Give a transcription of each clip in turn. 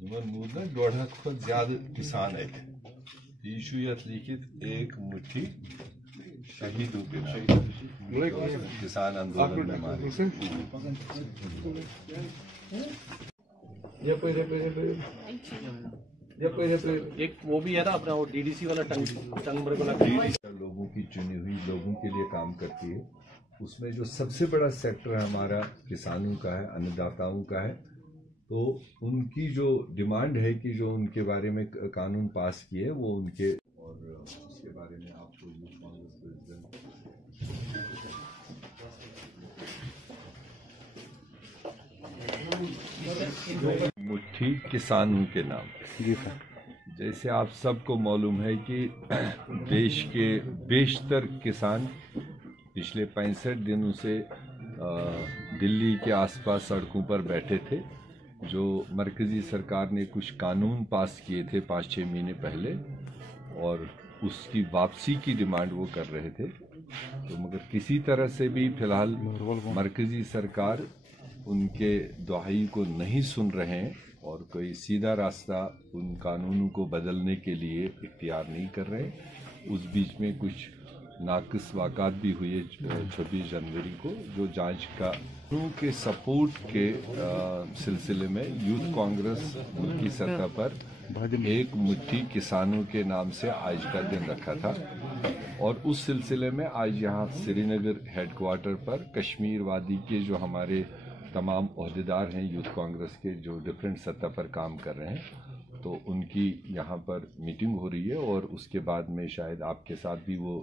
1.5 खुद ज्यादा किसान है यह लिखित एक मुट्ठी शहीदों के नाम किसान आंदोलन में मारे। एक वो भी है ना अपना वो डीडीसी वाला टंग लोगों की चुनी हुई लोगों के लिए काम करती है। उसमें जो सबसे बड़ा सेक्टर हमारा किसानों का है, अन्नदाताओं का है। तो उनकी जो डिमांड है कि जो उनके बारे में कानून पास किए वो उनके, और उसके बारे में आपको यूथ कांग्रेस प्रेसिडेंट मुट्ठी किसानों के नाम। जी सर। जैसे आप सबको मालूम है कि देश के बेशतर किसान पिछले 65 दिनों से दिल्ली के आसपास सड़कों पर बैठे थे। जो मरकजी सरकार ने कुछ कानून पास किए थे 5-6 महीने पहले, और उसकी वापसी की डिमांड वो कर रहे थे। तो मगर किसी तरह से भी फिलहाल मरकजी सरकार उनके दुहाई को नहीं सुन रहे हैं और कोई सीधा रास्ता उन कानूनों को बदलने के लिए इख्तियार नहीं कर रहे। उस बीच में कुछ नाक़िस वाक़ात भी हुए 26 जनवरी को, जो जांच का के सपोर्ट के सिलसिले में यूथ कांग्रेस मुल्की सतह पर एक मुट्ठी किसानों के नाम से आज का दिन रखा था। और उस सिलसिले में आज यहाँ श्रीनगर हेडक्वार्टर पर कश्मीर वादी के जो हमारे तमाम ओहदेदार हैं यूथ कांग्रेस के, जो डिफरेंट सतह पर काम कर रहे हैं, तो उनकी यहाँ पर मीटिंग हो रही है। और उसके बाद में शायद आपके साथ भी वो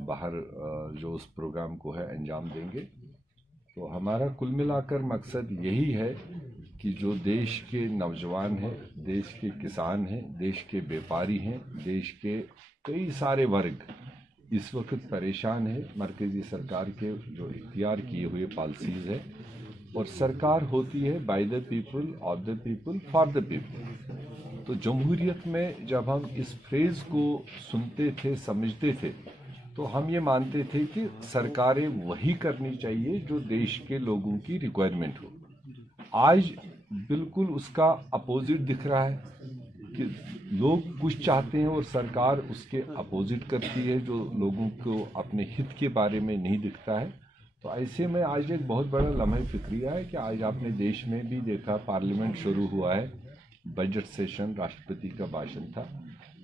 बाहर जो उस प्रोग्राम को है अंजाम देंगे। तो हमारा कुल मिलाकर मकसद यही है कि जो देश के नौजवान हैं, देश के किसान हैं, देश के व्यापारी हैं, देश के कई सारे वर्ग इस वक्त परेशान है मरकजी सरकार के जो इख्तियार किए हुए पॉलिसीज़ है। और सरकार होती है by the people, of the people, for the people. तो जमहूरियत में जब हम इस फ्रेज को सुनते थे, समझते थे, तो हम ये मानते थे कि सरकारें वही करनी चाहिए जो देश के लोगों की रिक्वायरमेंट हो। आज बिल्कुल उसका अपोजिट दिख रहा है कि लोग कुछ चाहते हैं और सरकार उसके अपोजिट करती है, जो लोगों को अपने हित के बारे में नहीं दिखता है। तो ऐसे में आज एक बहुत बड़ा लम्हा फिक्रिया है कि आज आपने देश में भी देखा, पार्लियामेंट शुरू हुआ है, बजट सेशन, राष्ट्रपति का भाषण था,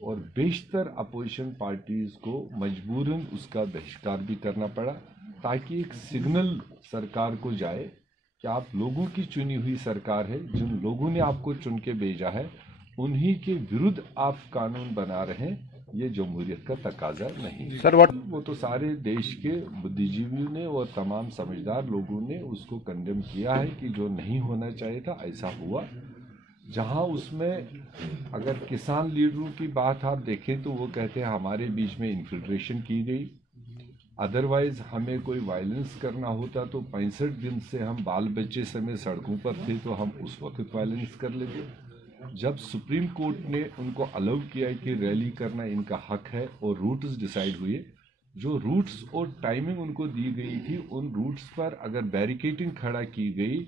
और बेशतर अपोजिशन पार्टीज़ को मजबूरन उसका बहिष्कार भी करना पड़ा, ताकि एक सिग्नल सरकार को जाए कि आप लोगों की चुनी हुई सरकार है, जिन लोगों ने आपको चुन के भेजा है उन्हीं के विरुद्ध आप कानून बना रहे हैं। ये जमहूरियत का तकाजा नहीं सर। वो तो सारे देश के बुद्धिजीवियों ने और तमाम समझदार लोगों ने उसको कंडेम किया है कि जो नहीं होना चाहिए था ऐसा हुआ। जहां उसमें अगर किसान लीडरों की बात आप देखें तो वो कहते हैं हमारे बीच में इन्फिल्ट्रेशन की गई, अदरवाइज हमें कोई वायलेंस करना होता तो 65 दिन से हम बाल बच्चे समेत सड़कों पर थे तो हम उस वक्त वायलेंस कर लेते। जब सुप्रीम कोर्ट ने उनको अलाउ किया कि रैली करना इनका हक है और रूट्स डिसाइड हुए, जो रूट्स और टाइमिंग उनको दी गई थी, उन रूट्स पर अगर बैरिकेडिंग खड़ा की गई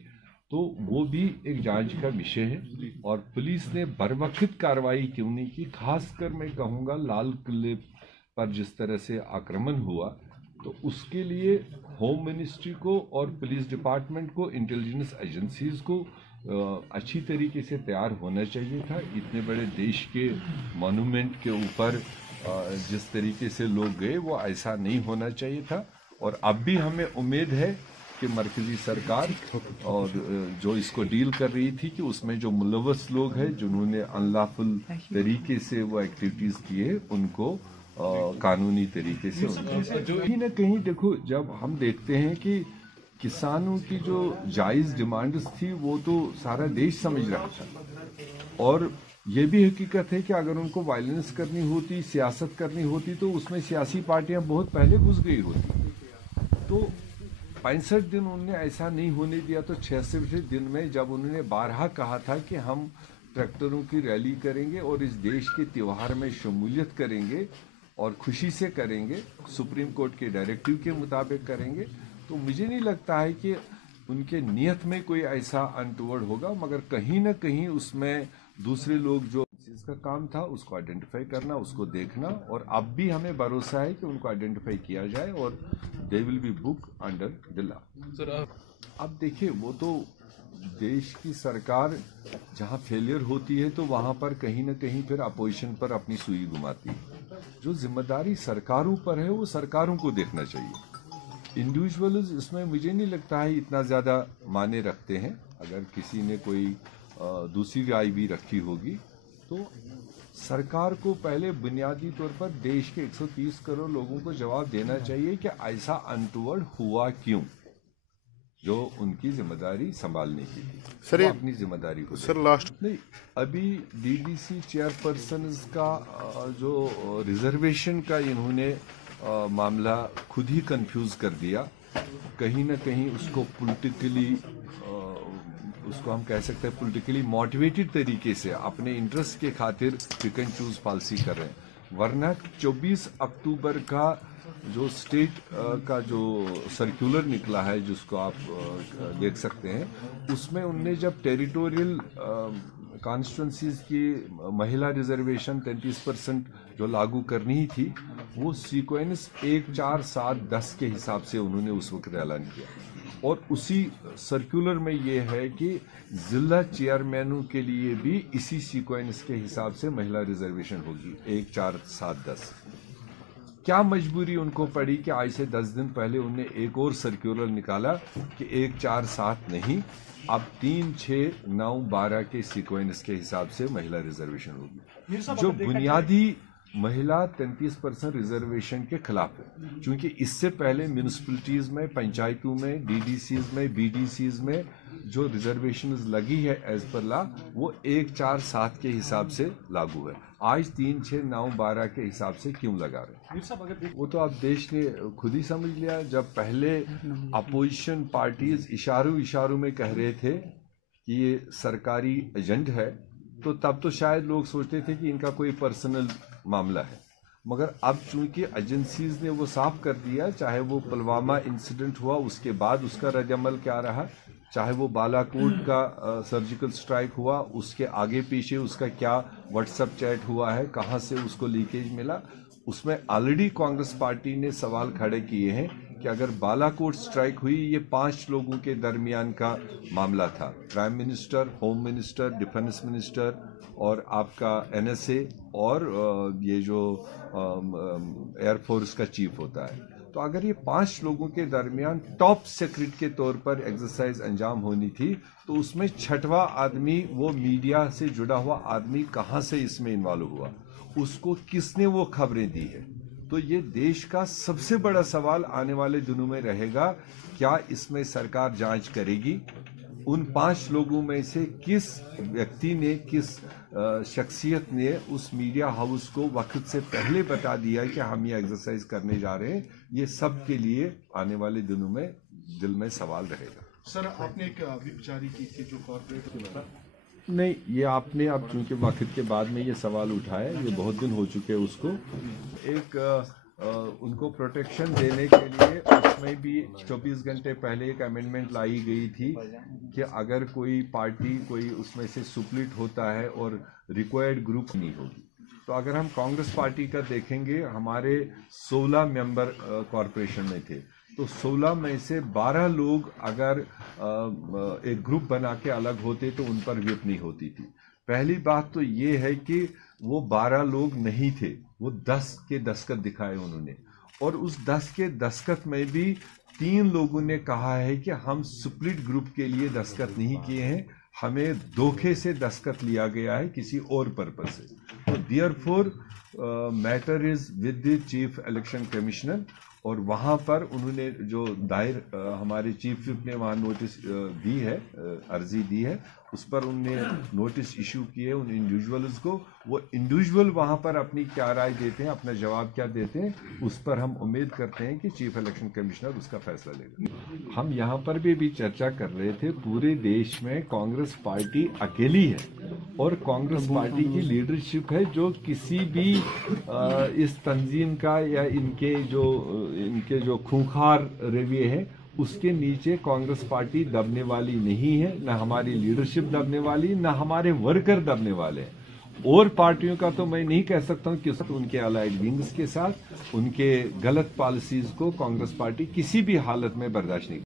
तो वो भी एक जांच का विषय है। और पुलिस ने बरवक्त कार्रवाई क्यों नहीं की, खासकर मैं कहूँगा लाल किले पर जिस तरह से आक्रमण हुआ, तो उसके लिए होम मिनिस्ट्री को और पुलिस डिपार्टमेंट को, इंटेलिजेंस एजेंसीज को अच्छी तरीके से तैयार होना चाहिए था। इतने बड़े देश के मॉन्यूमेंट के ऊपर जिस तरीके से लोग गए वो ऐसा नहीं होना चाहिए था। और अब भी हमें उम्मीद है कि मरकजी सरकार और जो इसको डील कर रही थी कि उसमें जो मुलव्वस लोग हैं जिन्होंने अनलॉफुल तरीके से वो एक्टिविटीज़ किए, उनको कानूनी तरीके से जो कहीं ना कहीं देखो, जब हम देखते हैं कि किसानों की जो जायज़ डिमांड्स थी वो तो सारा देश समझ रहा था, और ये भी हकीकत है कि अगर उनको वायलेंस करनी होती, सियासत करनी होती, तो उसमें सियासी पार्टियां बहुत पहले घुस गई होती। तो 65 दिन उन्होंने ऐसा नहीं होने दिया। तो 66वें दिन में जब उन्होंने बारहा कहा था कि हम ट्रैक्टरों की रैली करेंगे और इस देश के त्यौहार में शमूलियत करेंगे और खुशी से करेंगे, सुप्रीम कोर्ट के डायरेक्टिव के मुताबिक करेंगे, तो मुझे नहीं लगता है कि उनके नियत में कोई ऐसा अनटूवर्ड होगा, मगर कहीं ना कहीं उसमें दूसरे लोग जो जिसका काम था उसको आइडेंटिफाई करना, उसको देखना, और अब भी हमें भरोसा है कि उनको आइडेंटिफाई किया जाए और they will be book under the law. Sir अब देखिए, वो तो देश की सरकार जहां फेलियर होती है तो वहां पर कहीं ना कहीं फिर अपोजिशन पर अपनी सुई घुमाती है। जो जिम्मेदारी सरकारों पर है वो सरकारों को देखना चाहिए। इंडिविजुअल्स इसमें मुझे नहीं लगता है इतना ज़्यादा माने रखते हैं। अगर किसी ने कोई दूसरी राय भी रखी होगी तो सरकार को पहले बुनियादी तौर पर देश के 130 करोड़ लोगों को जवाब देना चाहिए कि ऐसा अनटूवर्ड हुआ क्यों, जो उनकी जिम्मेदारी संभालने की थी। सर ये अपनी जिम्मेदारी को सर लास्ट नहीं, अभी डीडीसी चेयरपर्सन का जो रिजर्वेशन का इन्होंने मामला खुद ही कंफ्यूज कर दिया। कहीं ना कहीं उसको पॉलिटिकली, उसको हम कह सकते हैं पॉलिटिकली मोटिवेटेड तरीके से अपने इंटरेस्ट के खातिर पिक एंड चूज पॉलिसी कर रहे हैं। वरना 24 अक्टूबर का जो स्टेट का जो सर्कुलर निकला है, जिसको आप देख सकते हैं, उसमें उनने जब टेरिटोरियल कॉन्स्टिट्यूंसीज की महिला रिजर्वेशन 33% जो लागू करनी थी, वो सीक्वेंस 1, 4, 7, 10 के हिसाब से उन्होंने उस वक्त ऐलान किया। और उसी सर्कुलर में ये है कि जिला चेयरमैनों के लिए भी इसी सीक्वेंस के हिसाब से महिला रिजर्वेशन होगी 1, 4, 7, 10। क्या मजबूरी उनको पड़ी कि आज से 10 दिन पहले उन्हें एक और सर्कुलर निकाला कि 1, 4, 7 नहीं, अब 3, 6, 9, 12 के सीक्वेंस के हिसाब से महिला रिजर्वेशन होगी। जो बुनियादी महिला 33% रिजर्वेशन के खिलाफ है, क्योंकि इससे पहले म्यूनिसिपैलिटीज में, पंचायतों में, डीडीसीज में, बीडीसीज में जो रिजर्वेशन लगी है एज पर लॉ, वो 1, 4, 7 के हिसाब से लागू है। आज 3, 6, 9, 12 के हिसाब से क्यों लगा रहे? वो तो अब देश ने खुद ही समझ लिया। जब पहले अपोजिशन पार्टीज इशारों में कह रहे थे कि ये सरकारी एजेंट है, तो तब तो शायद लोग सोचते थे कि इनका कोई पर्सनल मामला है। मगर अब चूंकि एजेंसीज ने वो साफ कर दिया, चाहे वो पुलवामा इंसिडेंट हुआ उसके बाद उसका रद्द-ए-अमल क्या रहा, चाहे वो बालाकोट का सर्जिकल स्ट्राइक हुआ उसके आगे पीछे उसका क्या व्हाट्सएप चैट हुआ है, कहाँ से उसको लीकेज मिला, उसमें ऑलरेडी कांग्रेस पार्टी ने सवाल खड़े किए हैं कि अगर बालाकोट स्ट्राइक हुई, ये 5 लोगों के दरमियान का मामला था, prime minister, home minister, defence minister और आपका एनएसए और ये जो एयरफोर्स का चीफ होता है। तो अगर ये 5 लोगों के दरमियान टॉप सीक्रेट के तौर पर एक्सरसाइज अंजाम होनी थी, तो उसमें 6वां आदमी, वो मीडिया से जुड़ा हुआ आदमी, कहाँ से इसमें इन्वॉल्व हुआ, उसको किसने वो खबरें दी है? तो ये देश का सबसे बड़ा सवाल आने वाले दिनों में रहेगा, क्या इसमें सरकार जांच करेगी? उन 5 लोगों में से किस व्यक्ति ने, किस शख्सियत ने उस मीडिया हाउस को वक्त से पहले बता दिया कि हम ये एक्सरसाइज करने जा रहे हैं? ये सब के लिए आने वाले दिनों में दिल में सवाल रहेगा। सर आपने एक विचारी की थी जो कॉर्पोरेट नहीं, ये आपने अब चूंकि वक्त के बाद में ये सवाल उठाया, ये बहुत दिन हो चुके हैं उसको। एक उनको प्रोटेक्शन देने के लिए उसमें भी 24 घंटे पहले एक अमेंडमेंट लाई गई थी कि अगर कोई पार्टी कोई उसमें से सुप्लीट होता है और रिक्वायर्ड ग्रुप नहीं होगी, तो अगर हम कांग्रेस पार्टी का देखेंगे, हमारे 16 मेंबर कॉरपोरेशन में थे, तो 16 में से 12 लोग अगर एक ग्रुप बना के अलग होते तो उन पर व्हिप नहीं होती थी। पहली बात तो ये है कि वो 12 लोग नहीं थे, वो 10 के दस्तखत दिखाए उन्होंने, और उस 10 के दस्तखत में भी 3 लोगों ने कहा है कि हम स्प्लिट ग्रुप के लिए दस्तखत नहीं किए हैं, हमें धोखे से दस्तखत लिया गया है किसी और पर्पज से। तो therefore matter is with the chief election commissioner, और वहाँ पर उन्होंने जो दायर हमारे चीफ विप ने वहाँ नोटिस दी है, अर्जी दी है, उस पर उनने नोटिस इशू किए उन इंडिविजुअल्स को। वो इंडिविजुअल वहाँ पर अपनी क्या राय देते हैं, अपना जवाब क्या देते हैं, उस पर हम उम्मीद करते हैं कि चीफ इलेक्शन कमिश्नर उसका फैसला लेगा। हम यहाँ पर भी चर्चा कर रहे थे, पूरे देश में कांग्रेस पार्टी अकेली है और कांग्रेस पार्टी की लीडरशिप है जो किसी भी इस तंजीम का या इनके जो खूंखार रवैये हैं उसके नीचे कांग्रेस पार्टी दबने वाली नहीं है, न हमारी लीडरशिप दबने वाली, न हमारे वर्कर दबने वाले हैं। और पार्टियों का तो मैं नहीं कह सकता हूं कि उनके अलाइड विंग्स के साथ उनके गलत पॉलिसीज को कांग्रेस पार्टी किसी भी हालत में बर्दाश्त नहीं